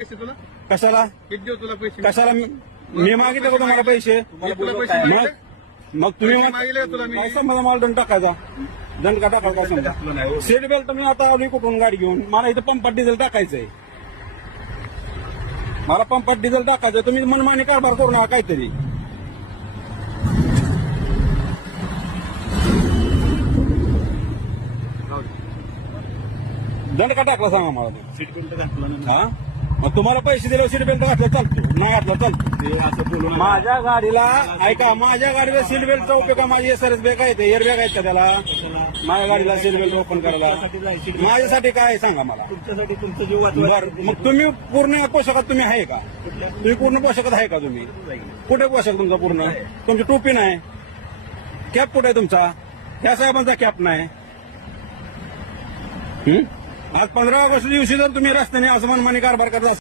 पैसे तुला कशाला किती देऊ तुला पैसे कशाला मी मागितले का तुम्हाला पैसे मी तुला पैसे मागितले? मग तुम्ही पैसे मागितले का तुला मी? काय समजा मला दंड टाकायचा दंड का टाकायचा काय समजा सीट बेल्ट मी आता आली कुठून गाडी घेऊन मला इथं पंपात डिझेल टाकायचंय मला पंपात डिझेल टाकायचं तुम्ही मनमानी कारभार करू नका काहीतरी दंड का टाकला सांगा मला तुम्ही. सीट बेल्ट घातलं ना हा मग तुम्हाला पैसे दिल्यावर सीट बेल्ट घातला चालतो नाही घातला चालतो ते असं बोलून माझ्या गाडीला ऐका माझ्या गाडीला सीट बेल्टचा उपयोग माझी एसआरएस बॅग आहे एअर बॅग आहेत का त्याला माझ्या गाडीला सीट बेल्ट ओपन करायला माझ्यासाठी काय आहे सांगा मला तुमच्यासाठी तुमचं जीव वाचवायचं. बरं मग तुम्ही पूर्ण पोशाखात तुम्ही आहे का तुम्ही पूर्ण पोशाखात आहे का तुम्ही कुठे पोशाख तुमचा पूर्ण तुमची टोपी नाही कॅप कुठे आहे तुमचा त्या साहेबांचा कॅप नाही आज 15 ऑगस्ट दिवशी जर तुम्ही रस्त्याने असं मनमानी कारभार करता